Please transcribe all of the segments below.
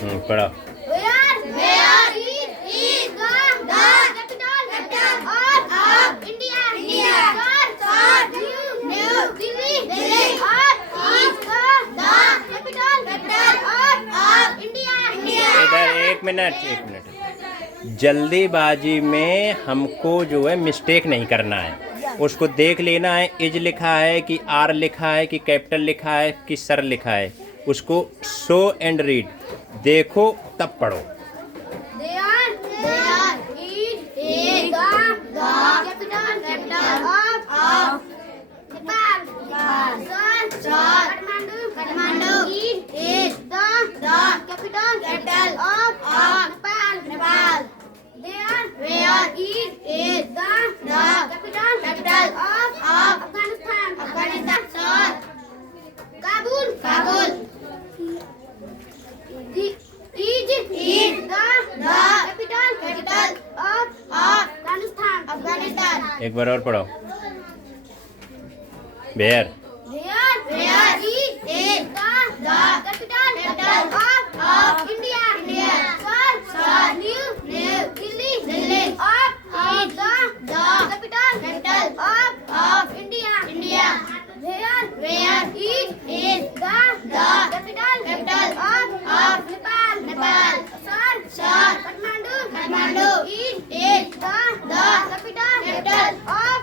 पढ़ो। Where is the capital of India? Sir, New Delhi is the capital of India. इधर एक मिनट। जल्दीबाजी में हमको जो है मिस्टेक नहीं करना है, उसको देख लेना है इज लिखा है कि आर लिखा है कि कैपिटल लिखा है कि सर लिखा है, उसको शो एंड रीड देखो तब पढ़ो। There is the capital of Nepal. Sir, Kathmandu is the capital of Nepal. Where is the capital of Afghanistan? Sir, Kabul. Is the capital of Afghanistan. एक बार और पढ़ो। Bear Where is the capital of India? Sir, New Delhi is the capital of India. Where is the capital of Nepal? Sir, Kathmandu is the capital of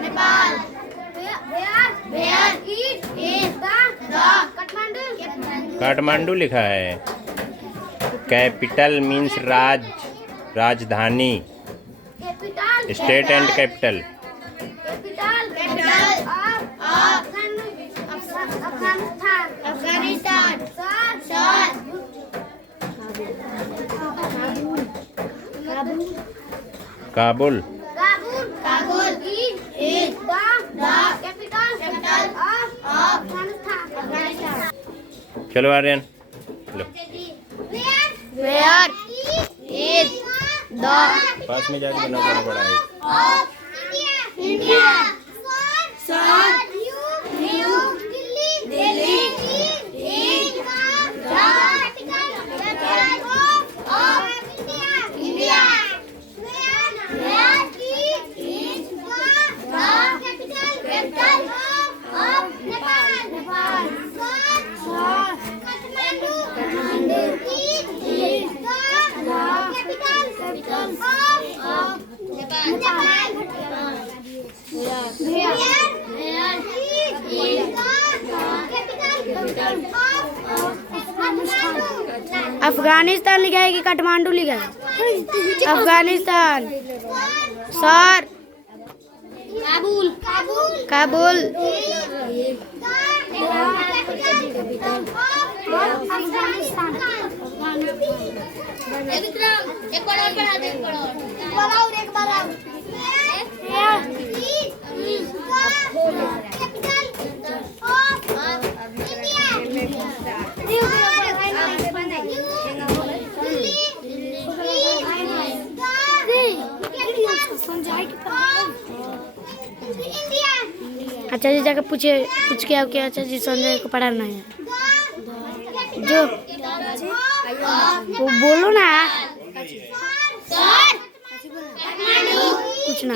Nepal. Where is the Kathmandu लिखा है। Capital means राजधानी, state and capital. Afghanistan. Kabul Kabul is the capital of Afghanistan. चलो आर्यन लो। Where is the पास में जाके बनाना पड़ा है। of India? Sir, New Delhi is the capital of India. Where is the capital of Nepal? Sir, Kathmandu is the capital of Nepal. Where is the capital of Afghanistan लिखा है कि काठमांडू लिखा है? अफगानिस्तान। सर, काबुल। एक बार और पढ़ा दे, एक बार और। अच्छा जी जाकर पूछ के आओ कि अच्छा जी संजय को पढ़ाना है जो वो बोलो ना कुछ ना।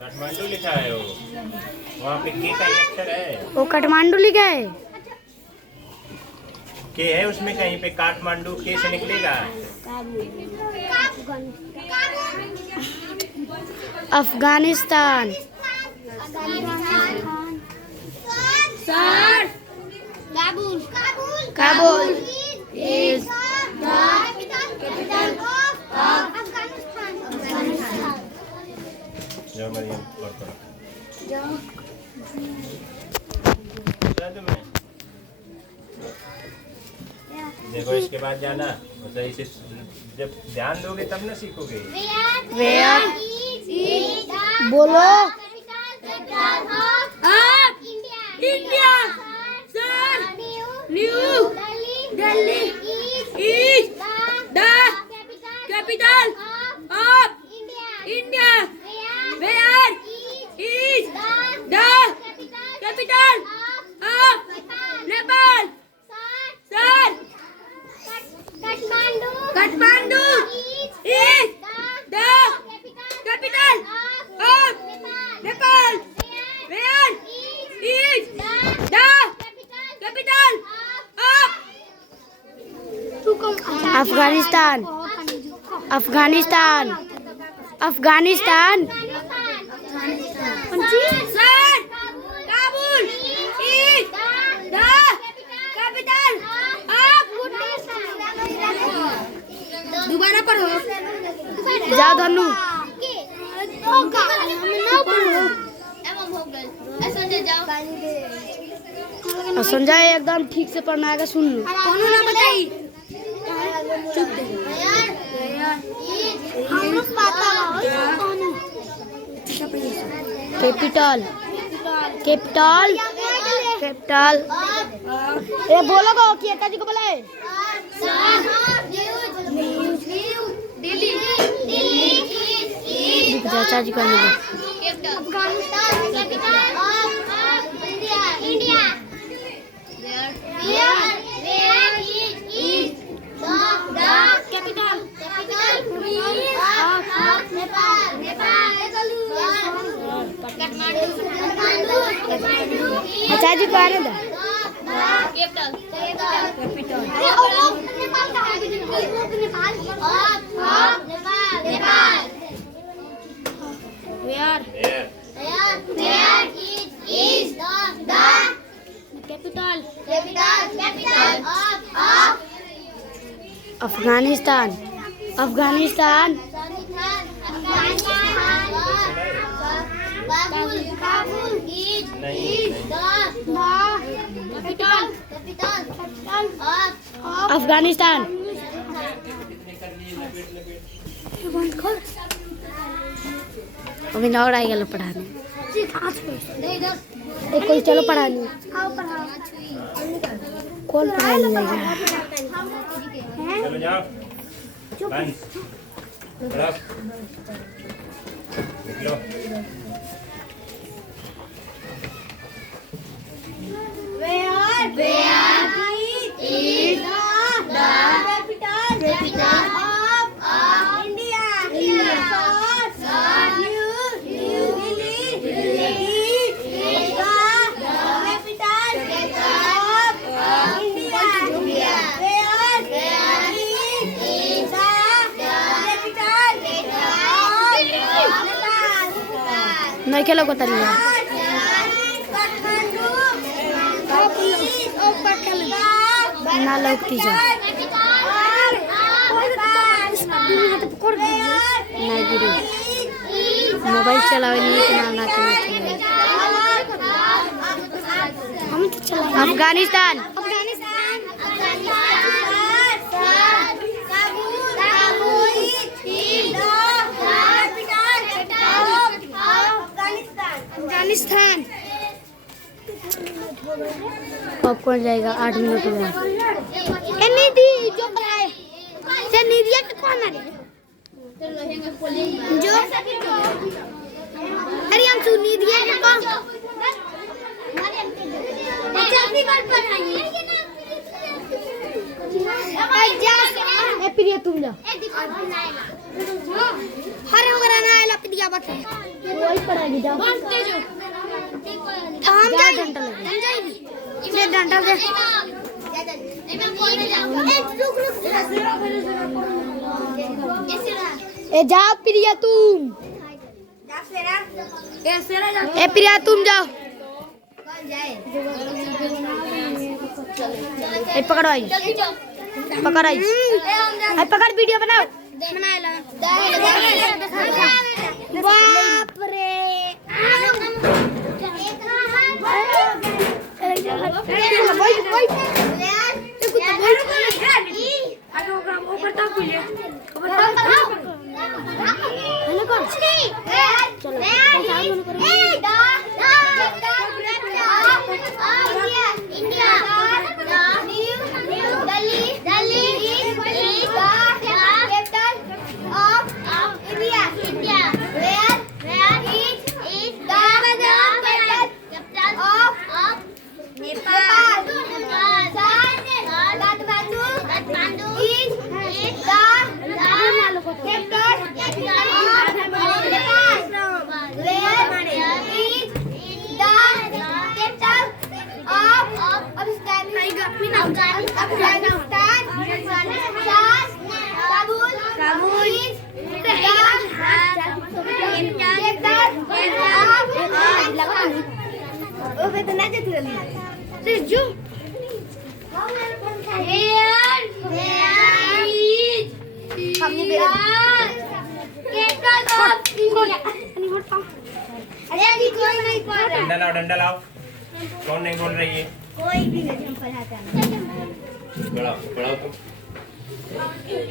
काठमांडू लिखा है वो, वहाँ पे के का अक्षर है। वो काठमांडू लिखा है। के है उसमें कहीं पे, काठमांडू के से निकलेगा। अफगानिस्तान। सर, Kabul is the capital of Afghanistan. जाओ मरियम और पढ़ो। देखो इसके बाद जाना सही से, जब ध्यान दोगे तब ना सीखोगे। Where बोलो। India. Sir, New Delhi is the capital of India. Where is the capital of Nepal? Sir, Kathmandu is the capital of Nepal. Where is the capital of Afghanistan अफगानिस्तान Afghanistan Sir, Kabul is the capital of दोबारा पढ़ो जाओ धनु और संजय एकदम ठीक से पढ़ना आएगा सुन लो कौन ना बताई कैपिटल कैपिटल कैपिटल ये बोलो को कि जी को बोला है चाचा जी को अच्छा जी को आने दो अफगानिस्तान अफगानिस्तान अफगानिस्तान अभी और आएगा पढ़ाने कोई चलो पढ़ाने कौन पढ़ाने लगेगा चलो जाओ बंस निकलो नहीं खेलो को तरिया ना लगती जा नहीं गिरी मोबाइल चलावे नहीं इतना ना चलावे अफगानिस्तान अफगानिस्तान पॉपकॉर्न जाएगा 8 मिनट में निधि जो बनाए से निधिया के कौन आ जो अरे हम सुन निधिया के कौन जल्दी कर पढ़ाइए ए प्रिय तुम जाओ हरे वगैरह ना आला पिटिया बटे वही पढ़ाएगी जाओ हम जाएगी ये डंडा दे ए जाओ प्रिया तुम ए प्रिया तुम जाओ ए पकड़ो आई पकड़ आई पकड़ वीडियो बनाओ बाप रे अफगानिस्तान, काबुल, डंडा लाओ, डंडा लाओ। कौन नहीं बोल रही है? कोई भी नहीं हम पढ़ाते हैं। पढ़ाओ, पढ़ाओ तुम।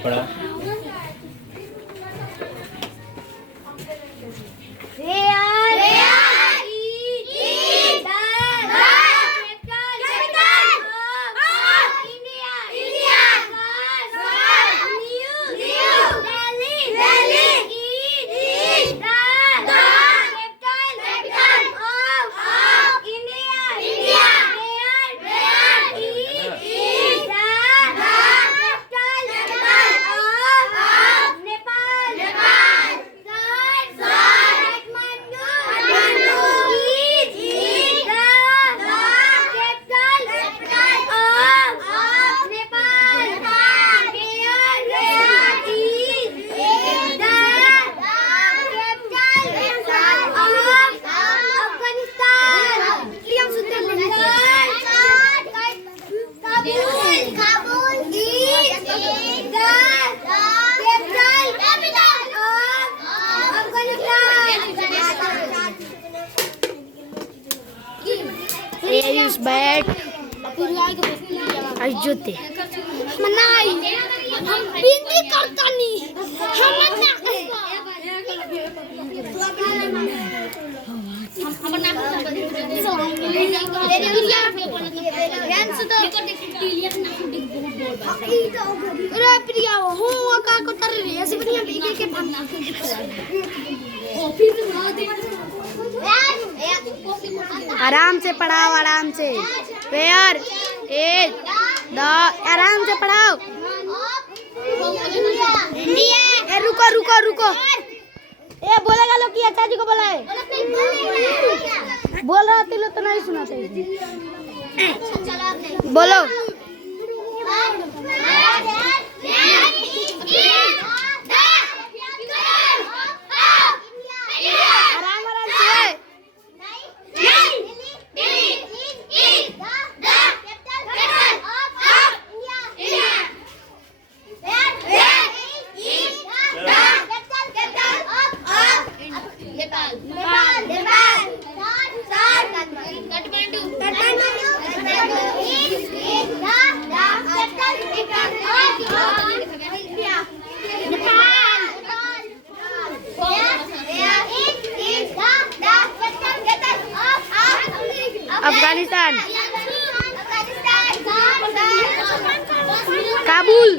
पढ़ाओ। Use bat और जूते। मनाई हम बिंदी करता नहीं हम मना आराम से पढ़ाओ, आराम से। पेयर एक दो, आराम से पढ़ाओ। ए रुको रुको रुको, ए बोलेगा लोग कि चाची को बोला है। बोल रहा थे लोग तो नहीं सुनाते। बोलो। आराम आराम से। अफगानिस्तान, काबुल,